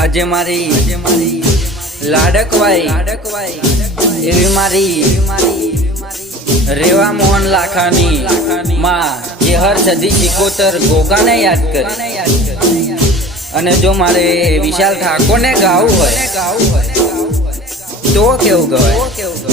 આજે મારી લાડકવાઈ લાડકવાઈ એવી મારી રેવા મોહન લાખાની માં જેહર સદી સિકોતર ગોગાને યાદ કરી. અને જો મારે વિશાલ ઠાકોરને ગાવું હોય, તો કેવું ગવાય?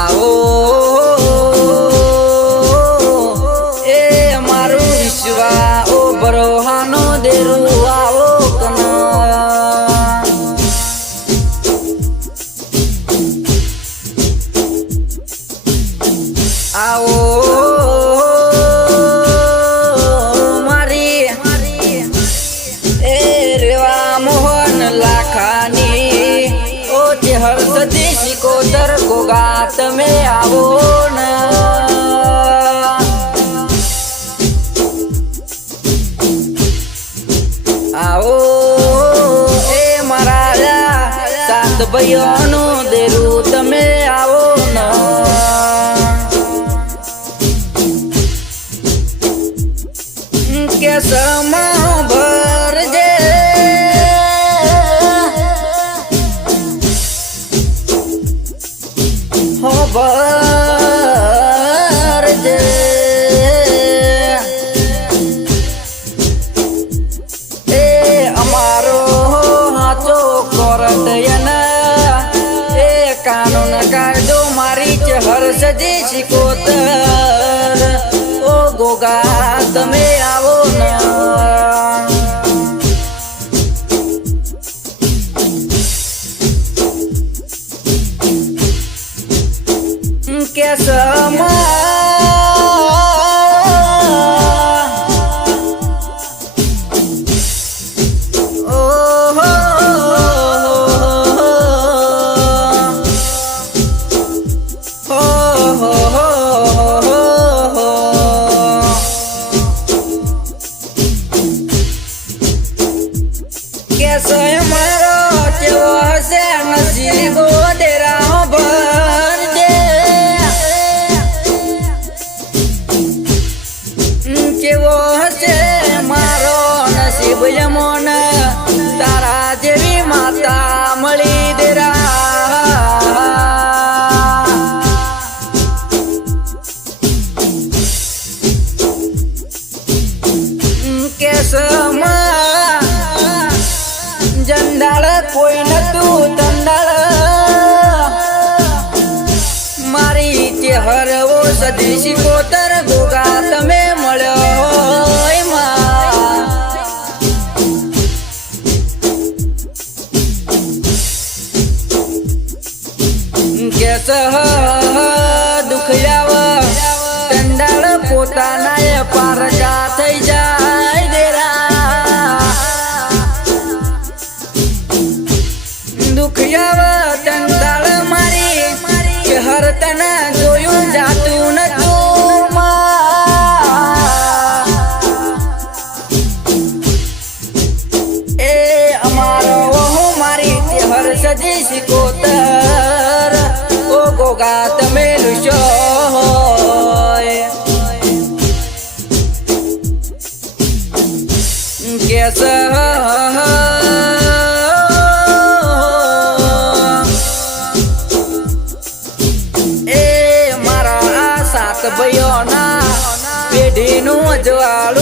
આવો. એ મારું વિશ્વા ઓ બરોહાનો દેરું આવો આવો. તમે આવો ના. આવો એ મારા સાત ભાઈઓનું કાયદો મારી છે હર્ષજી શિકોતર. ઓ ગોગા તમે આવો ના. касается તે હરવો સદેશી શિકોતર ગોગા તમે મળ્યો હોયમાં કે સહ દુખયાવ તંડાળ પોતાના પારકા થઈ જાય સાત ભાઈઓના પેઢીનું અજવાળું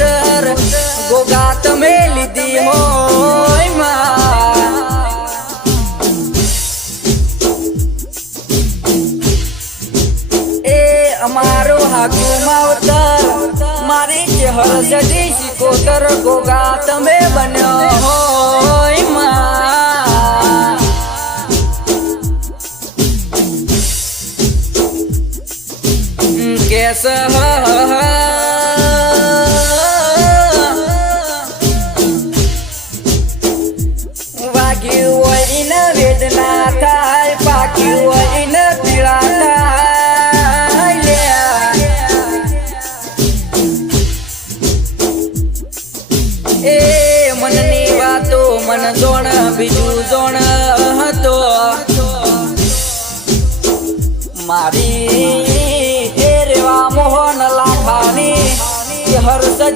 સિકોતર ગોગા તમે લીધી હોયમાં એ અમારો હાકુ માવતર મારી ચહેર સદી સિકોતર ગોગા તમે બન્યો હોયમાં કેસ વાગ્યું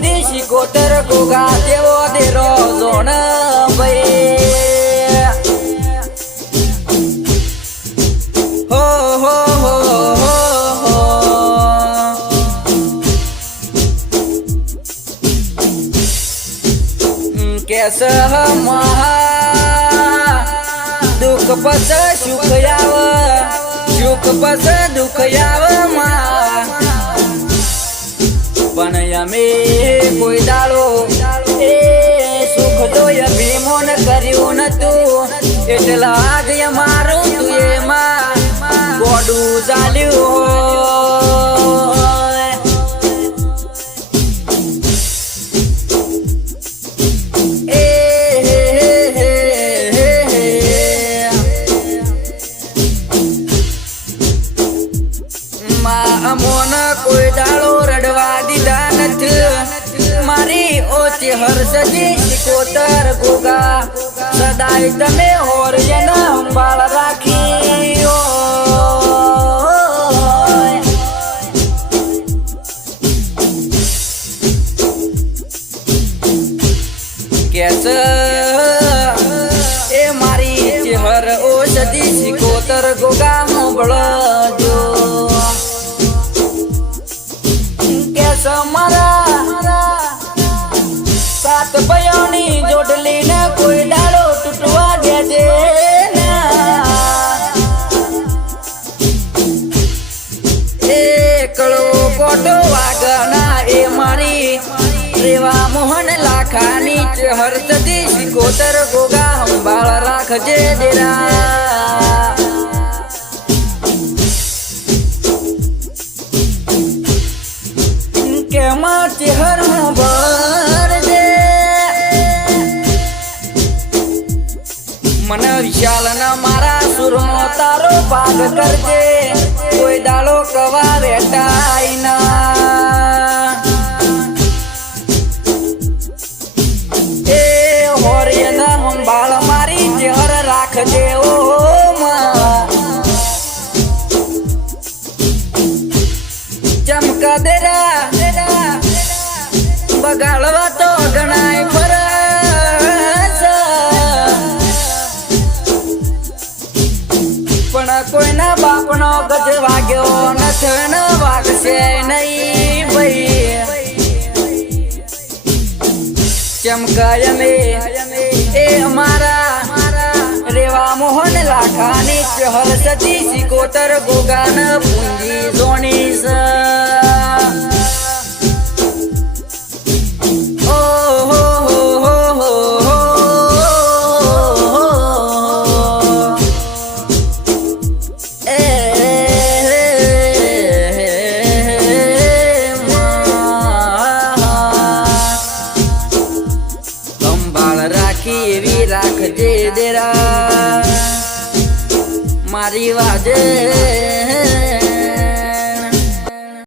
હર કોતર ગોગા જેવો દેરો જોણ ભાઈ. હો હો હો હો કેસ મહા, દુઃખ પસ સુખ આવ સુખ પસ દુઃખ આવમાં પણ અમે કોઈ દાડો. એ સુખ જોય ભીમોન કર્યું નતું. એટલા જ અમારું તું એમાં ગોડું ચાલ્યું. માં અમોન કોઈ દાળો રડવા દીધા નથી. મારી ઓછી હર્ષજી શિકોતર ગોગા. સદાય તમે હોર એના સંભાળ રાખી એ મારી ચહેર ઓ સદી શિકોતર ગોગા મોબળજો શિકોતર ગોગા સંભાળ રાખજે દેરા કે માં ચહેર હું ભરજે મને વિશાલ ના મારા સુરનો તારો ભાગ કરજે. કોઈ દાડો કવા વેટાય બગાડવા તો ગણાય ફરસ પણ કોઈના બાપનો ગજ વાગ્યો નથી ન વાગશે નહીં ભાઈ. કેમ મે એ અમારા રેવા મોહન લાખાની ચહલ સતી સિકોતર ગોગાન પૂંજી સોની સ.